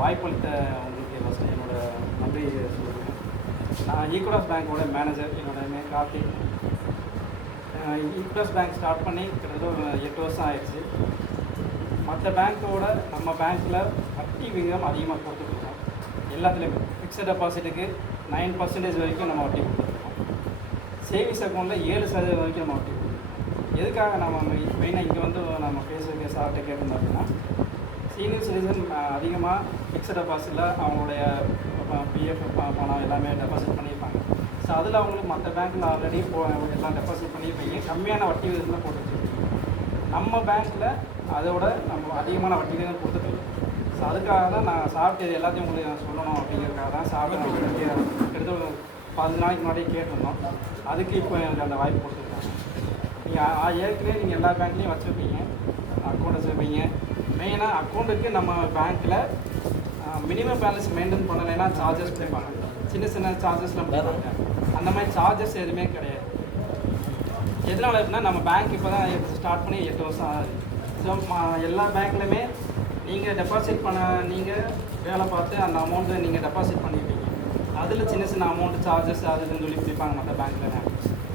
வாய்ப்பளித்த உங்களுக்கு ஃபஸ்ட்டு என்னோட நன்றி சொல்லுவேன் நான் ஈக்குவலாஸ் பேங்க்கோட மேனேஜர் என்னோட name Karthik. Equitas bank start பண்ணி கிட்டத்தட்ட ஒரு எட்டு வருஷம் ஆயிடுச்சு. மற்ற பேங்க்கோட நம்ம பேங்க்கில் வட்டி விகிதம் அதிகமாக கொடுத்துட்ருக்கோம். எல்லாத்துலேயுமே ஃபிக்ஸட் டெபாசிட்டுக்கு நைன் பர்சன்டேஜ் வரைக்கும் நம்ம வட்டி கொடுத்துருக்கோம் சேவிங்ஸ் அக்கௌண்ட்டில் ஏழு சதவீதம் வரைக்கும் நம்ம வட்டி கொடுத்துருக்கோம் எதுக்காக நம்ம மெயினாக இங்கே வந்து நம்ம பேசுகிற சார்கிட்ட கேட்டிருந்தோம் அப்படின்னா சீனியர் சிட்டிசன் அதிகமாக ஃபிக்ஸட் டெபாசிட்டில் அவங்களுடைய பிஎஃப் பணம் எல்லாமே டெபாசிட் பண்ணியிருப்பாங்க. ஸோ அதில் அவங்களுக்கு மற்ற பேங்க்கில் ஆல்ரெடி போ எல்லாம் டெபாசிட் பண்ணியிருப்பீங்க கம்மியான வட்டி விதத்தில் போட்டு வச்சுருக்கீங்க நம்ம பேங்க்கில் அதோட நம்ம அதிகமான வட்டி விதம் கொடுத்துருக்கோம் ஸோ அதுக்காக தான் நான் சாப்பிட்டு எல்லாத்தையும் உங்களுக்கு நான் சொல்லணும் அப்படிங்கிறதுக்காக தான் சாப்பிட்டு கிட்டத்தட்ட பதினஞ்சு நாளைக்கு முன்னாடியே கேட்டிருந்தோம். அதுக்கு இப்போ எனக்கு அந்த வாய்ப்பு கொடுத்துருக்காங்க. நீங்கள் ஏற்கனவே நீங்கள் எல்லா பேங்க்லேயும் வச்சுருப்பீங்க. அக்கௌண்ட் வச்சுருப்பீங்க. மெயினாக அக்கௌண்ட்டுக்கு நம்ம பேங்க்கில் மினிமம் பேலன்ஸ் மெயின்டைன் பண்ணலைன்னா சார்ஜஸ் பிடிப்பாங்க சின்ன சின்ன சார்ஜஸ்லாம் பிடிப்பாங்க அந்த மாதிரி சார்ஜஸ் எதுவுமே கிடையாது. எதனால அப்படின்னா நம்ம பேங்க் இப்போ தான் ஸ்டார்ட் பண்ணி எட்டு வருஷம் ஆகுது. ஸோ எல்லா பேங்க்லையுமே நீங்கள் டெபாசிட் பண்ண நீங்கள் வேலை பார்த்து அந்த அமௌண்ட்டை நீங்கள் டெபாசிட் பண்ணிப்பீங்க. அதில் சின்ன சின்ன அமௌண்ட் சார்ஜஸ் அது இதுன்னு சொல்லி பிடிப்பாங்க மற்ற பேங்க்கில்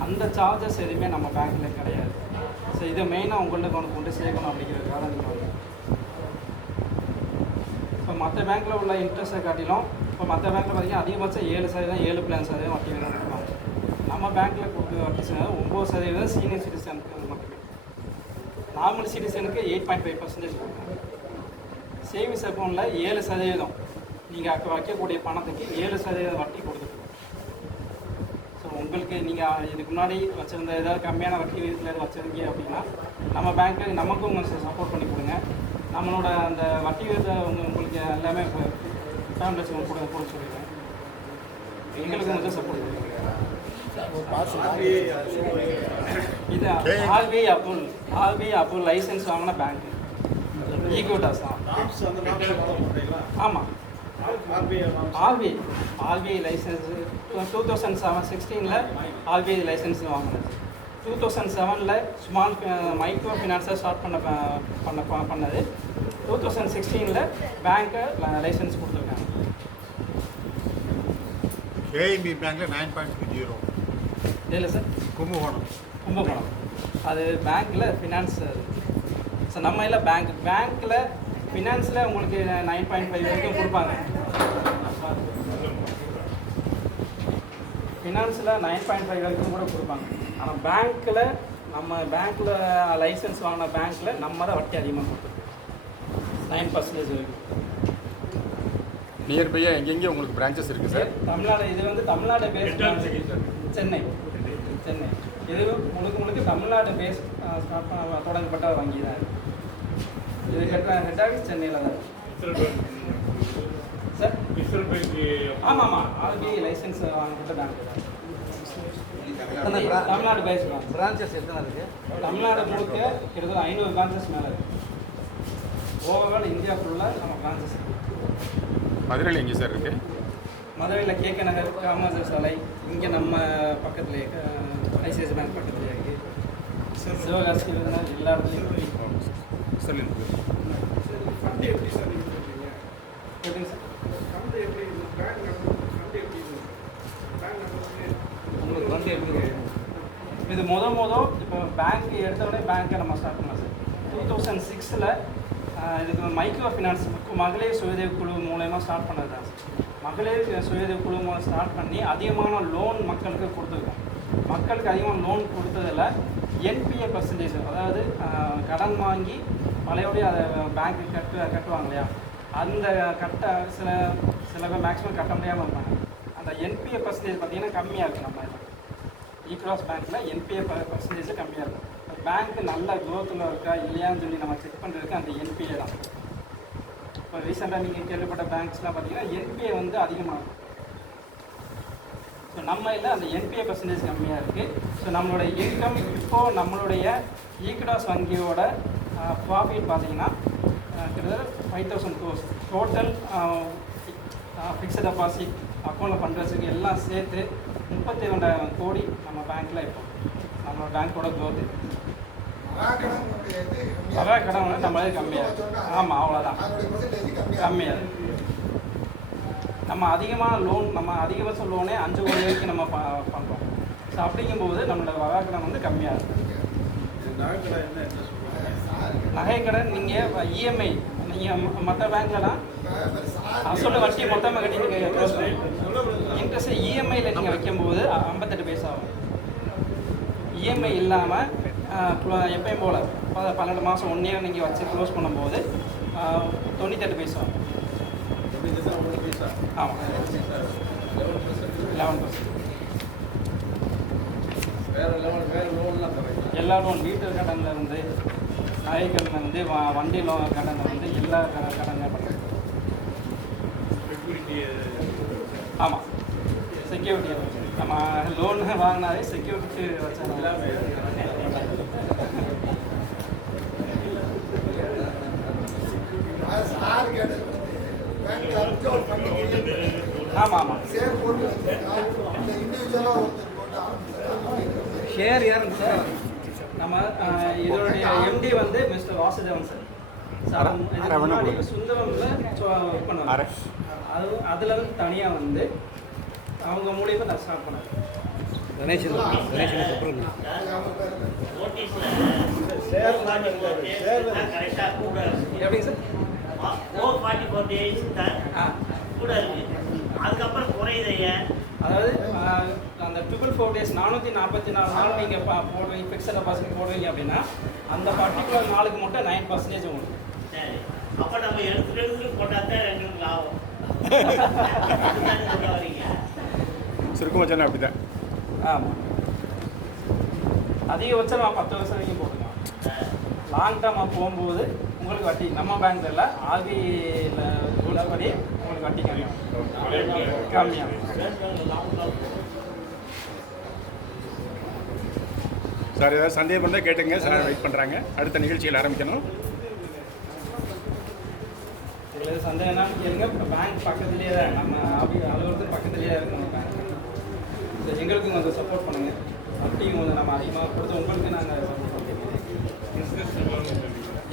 அந்த சார்ஜஸ் எதுவுமே நம்ம பேங்க்கில் கிடையாது. ஸோ இதை மெயினாக உங்கள்கிட்ட கொண்டு கொண்டு சேர்க்கணும் அப்படிங்கிறதுக்காக நீங்கள் இப்போ மற்ற பேங்க்கில் உள்ள இன்ட்ரெஸ்ட்டை காட்டிலும் இப்போ மற்ற பேங்க்கில் பார்த்தீங்கன்னா அதிகபட்சம் ஏழு சதவீதம் ஏழு பிளான் சதவீதம் வட்டி விகிதம் கொடுப்பாங்க நம்ம பேங்க்கில் கொடுக்குற வட்டி சதவீதம் ஒம்பது சதவீதம் சீனியர் சிட்டிசனுக்கு மட்டுமே. நார்மல் சிட்டிசனுக்கு எயிட் பாயிண்ட் ஃபைவ் பர்சன்டேஜ் கொடுக்குறாங்க சேவிங்ஸ் அக்கௌண்ட்டில் ஏழு சதவீதம் நீங்கள் வைக்கக்கூடிய பணத்துக்கு ஏழு சதவீதம் வட்டி கொடுத்துருக்கோம் ஸோ உங்களுக்கு நீங்கள் இதுக்கு முன்னாடி வச்சுருந்த ஏதாவது கம்மியான வட்டி விகிதத்தில் வச்சுருந்தீங்க அப்படின்னா நம்ம பேங்க்கு நமக்கும் உங்களுக்கு சப்போர்ட் பண்ணி கொடுங்க. நம்மளோட அந்த வட்டி விகிதத்தை உங்க உங்களுக்கு எல்லாமே ஃபேமிலிஸ் கூட கூட சொல்லிடுறேன் எங்களுக்கு கொஞ்சம் சப்போர்ட் இது ஆர்பிஐ அப்புல் ஆர்பிஐ அப்புல் லைசன்ஸ் வாங்கின பேங்க் ஈகோட்டாஸ் தான். ஆமாம் RBI RBI license. Two thousand seven சிக்ஸ்டீனில் RBI licence வாங்கினது. டூ தௌசண்ட் செவனில் ஸ்மால் மைக்ரோ ஃபினான்ஸை ஸ்டார்ட் பண்ண பண்ண பண்ணது. டூ தௌசண்ட் சிக்ஸ்டீனில் பேங்க்கை லைசன்ஸ் கொடுத்துருக்காங்க. கேஎம்பி பேங்க்ல நைன் பாயிண்ட் டூ ஜீரோ இல்லை சார்? கும்பகோணம். கும்பகோணம். அது பேங்க்கில் ஃபினான்ஸ் ஸோ நம்ம இல்லை பேங்க் பேங்க்கில் ஃபினான்ஸில் உங்களுக்கு நைன் பாயிண்ட் ஃபைவ் வரைக்கும் கொடுப்பாங்க. ஃபினான்ஸில் நைன் பாயிண்ட் ஃபைவ் வரைக்கும் கூட கொடுப்பாங்க. ஆனால் பேங்க்கில் நம்ம பேங்க்கில் லைசன்ஸ் வாங்கின பேங்க்கில் நம்ம தான் வட்டி அதிகமாக கொடுத்துருக்கோம் நைன் பர்சன்டேஜ் வரைக்கும். நியர்பையாக எங்கெங்கே உங்களுக்கு பிரான்ச்சஸ் இருக்குது சார் தமிழ்நாடு இது வந்து தமிழ்நாடு பேஸ் சென்னை. சென்னை. இது முழுக்க முழுக்க தமிழ்நாடு பேஸ் ஸ்டார்ட் பண்ண தொடங்கப்பட்ட வங்கி தான். இது. ஹெட் ஹெட் ஆஃபீஸ் சென்னையில் தான் சார் ஆமாம். ஆமாம் ஆர்பிஐ லைசன்ஸ் வாங்கப்பட்ட பேங்க் தமிழ்நாடு பேஸ் தான் பிரான்ச்சஸ் எத்தனை இருக்கு? தமிழ்நாடு முழுக்க கிட்டத்தட்ட ஐநூறு பிரான்ச்சஸ் மேலே இருக்கு. ஓவரால் இந்தியா ஃபுல்லாக நம்ம பிரான்ச்சஸ் இருக்கு. மதுரையில் எங்கே சார் இருக்குது மதுரையில் கேகே நகர் காமராஜர் சாலை இங்கே நம்ம பக்கத்துலேயே ஐசிஐசி பேங்க் பக்கத்துலேயே இருக்குது சிவகாசி எல்லா இடத்துலையும் இருக்கு. சொல்லுங்க. எப்படிங்க சார் உங்களுக்கு வந்து எப்படி இது முத முதல் இப்போ பேங்க் எடுத்த உடனே பேங்க்கை நம்ம ஸ்டார்ட் பண்ணலாம் சார். டூ தௌசண்ட் சிக்ஸில் இதுக்கு மைக்ரோ ஃபினான்ஸ் மகளிர் சுயதேவ குழு மூலயமா ஸ்டார்ட் பண்ணது தான் சார். மகளிர் சுயதேவ குழு மூலம் ஸ்டார்ட் பண்ணி அதிகமான லோன் மக்களுக்கு கொடுத்துருக்கோம். மக்களுக்கு அதிகமாக லோன் கொடுத்ததில் என்பிஏ பர்சன்டேஜ் அதாவது கடன் வாங்கி பழையபடி அதை பேங்க்கு கட்டு கட்டுவாங்க இல்லையா? அந்த கட்ட சில சில பேர் மேக்ஸிமம் கட்ட முடியாமல் இருப்பாங்க. அந்த என்பிஏ பர்சன்டேஜ் பார்த்தீங்கன்னா கம்மியாக இருக்குது நம்ம இதில். ஈக்ராஸ் பேங்க்கில் என்பிஏ பர்சன்டேஜ் கம்மியாக இருக்கும். பேங்க் நல்ல க்ரோத்தில் இருக்கா இல்லையான்னு சொல்லி நம்ம செக் பண்ணுறதுக்கு அந்த என்பிஏ தான். இப்போ ரீசெண்டாக நீங்கள் கேள்விப்பட்ட பேங்க்ஸ்லாம் பார்த்தீங்கன்னா என்பிஏ வந்து அதிகமாக இருக்கும். ஸோ நம்ம இதில் அந்த என்பிஏ பர்சன்டேஜ் கம்மியாக இருக்குது ஸோ நம்மளோட இன்கம் இப்போது நம்மளுடைய ஈக்டாஸ் வங்கியோட ப்ராஃபிட் பார்த்தீங்கன்னா கிட்டத்தட்ட five thousand crores total fixed deposit அக்கௌண்ட்டில் பண்ணுறதுக்கு எல்லாம் சேர்த்து முப்பத்தி ரெண்டாயிரம் கோடி நம்ம பேங்க்கில் இப்போ. நம்மளோட பேங்க்கோட க்ரோத்து வர கடன் வந்து நம்மளே கம்மியாக ஆமாம் அவ்வளோதான் கம்மியாக நம்ம அதிகமான லோன் நம்ம அதிகபட்ச லோனே அஞ்சு கோடி வரைக்கும் நம்ம ப பண்ணுறோம் ஸோ அப்படிங்கும்போது நம்மளோட வராக்கடன் வந்து கம்மியாக இருக்கும் நகைக்கடன் நீங்கள் இஎம்ஐ நீங்கள் மற்ற பேங்க்லலாம் அசோட வட்டி மொத்தமாக கட்டி நீங்கள் க்ளோஸ் இன்ட்ரெஸ்ட் இஎம்ஐயில் நீங்கள் வைக்கும்போது ஐம்பத்தெட்டு பைசா ஆகும். இஎம்ஐ இல்லாமல் எப்பயும் போல் பன்னெண்டு மாதம் ஒன் இயர் நீங்கள் வச்சு க்ளோஸ் பண்ணும்போது தொண்ணூத்தெட்டு பைசா ஆகும். ஆமாம் லெவன் பர்சன்ட் எல்லா லோன் வீட்டு கடன்ல இருந்து நகை கடன்ல இருந்து வ- வண்டி லோன் கடன்ல இருந்து எல்லா க- கடனுமே பண்ணுறோம் ஆமாம் செக்யூரிட்டி நம்ம லோன் வாங்கினாலே செக்யூரிட்டி வச்சா ஆமாம் ஆமாம் ஷேர் யாருங்க சார் நம்ம இதோடைய எம்டி வந்து மிஸ்டர் வாசுதேவன் சார். சுந்தரம்ல ஒர்க் பண்ணுவாங்க. அது அதில் வந்து தனியாக வந்து அவங்க மூலியமாக நான் ஸ்டார்ட் பண்ணேன். கணேசன் கணேசன் எப்படிங்க சார் கூட அதுக்கப்புறம் குறையுது ஏன் அதாவது அந்த ட்ரிபிள் ஃபோர் டேஸ் நானூற்றி நாற்பத்தி நாலு நாள் நீங்கள் பா போடுறீங்க ஃபிக்ஸட் டெபாசிட் போடுறீங்க அப்படின்னா அந்த பர்டிகுலர் நாளுக்கு மட்டும் நைன் பர்சன்டேஜ் உங்களுக்கு சரி. அப்போ நம்ம எடுத்துட்டு எடுத்துட்டு போட்டால் தான் எங்களுக்கு லாபம். அதுதானே சொல்ல வரீங்க சுருக்கமாக சொன்னால் அப்படி தான் ஆமாம் அதிகபட்சம் நான் பத்து வருஷம் வரைக்கும் போட்டுக்கலாம். லாங் டேர்மாக போகும்போது உங்களுக்கு வட்டி நம்ம பேங்க்ல இல்லை ஆர்பிஐல உள்ளபடி உங்களுக்கு வட்டி கம்மியாகும் கம்மியாகும் சார் ஏதாவது சந்தேகம் இருந்தால் கேட்டுங்க. சார் வெயிட் பண்ணுறாங்க அடுத்த நிகழ்ச்சிகள் ஆரம்பிக்கணும். உங்களுக்கு சந்தேகம்னா கேளுங்க. இப்போ பேங்க் பக்கத்துலேயே தான் நம்ம ஆபி அலுவலகத்துக்கு பக்கத்துலேயே இருக்கு நம்ம பேங்க் இந்த எங்களுக்கும் கொஞ்சம் சப்போர்ட் பண்ணுங்க. வட்டியும் கொஞ்சம் நம்ம அதிகமாக கொடுத்து உங்களுக்கு நாங்கள் சப்போர்ட் பண்ணுறோம்